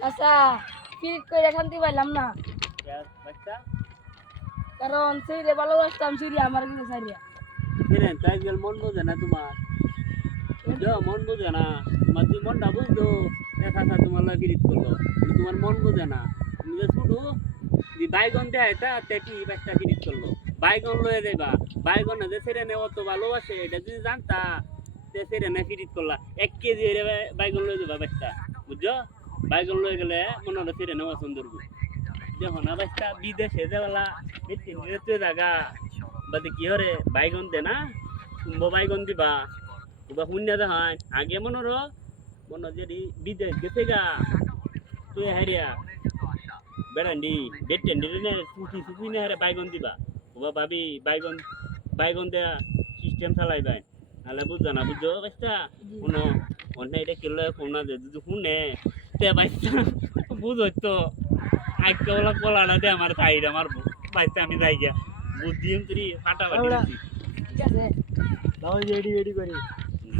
চাচা ফিট করে শান্তি পাইলাম না বাচ্চা কারণ সেইরে ভালোবাসতাম সিরি আমার কিন্তু সারিয়া কিরে তাই গেল মন বোঝে না তোমার বুঝছো মন বোঝে না তোমার তুই মনটা বুঝতো দেখা তোমার লাগে ফিরিত করলো কিন্তু তোমার মন বোঝে না তুমি যে শুধু যে বাইগন দেয় তা তেটি বাচ্চা ফিরিত করলো বাইগন লয়ে যাইবা বাইগন যে ছেড়ে নেওয়া তো ভালোবাসে এটা যদি জানতা তে ছেড়ে নে ফিরিত করলা 1 কেজি বাইগন লয়ে যাবা বাচ্চা বুঝছো বাইগন লয়ে গেলে মনে হলো ছেড়ে নেওয়া সুন্দর দেখো না বাচ্চা বিদেশে যাওয়ালা তুই জায়গা বাদে কি হরে বাইগন দে না কুম্ভ বাইগন দিবা ওবা শূন্য দেখান আগে মনে যদি বিদেশ গেছে গা তুই হারিয়া বেড়ান্ডি বেটেন্ডি নে সুখি সুখি নে হারে বাইগন দিবা ওবা ভাবি বাইগন বাইগন দেয়া সিস্টেম চালাইবাই নাহলে বুঝছো না বুঝছো বাচ্চা শুনো অন্য এটা কেলে কোনা দে যদি শুনে তে বাচ্চা বুঝ তো আজকে ওলা কলাটা দে আমার সাইড আমার বাচ্চা আমি যাই গিয়া বুদ্ধি তুই ফাটাফাটি ঠিক আছে তাহলে রেডি রেডি করি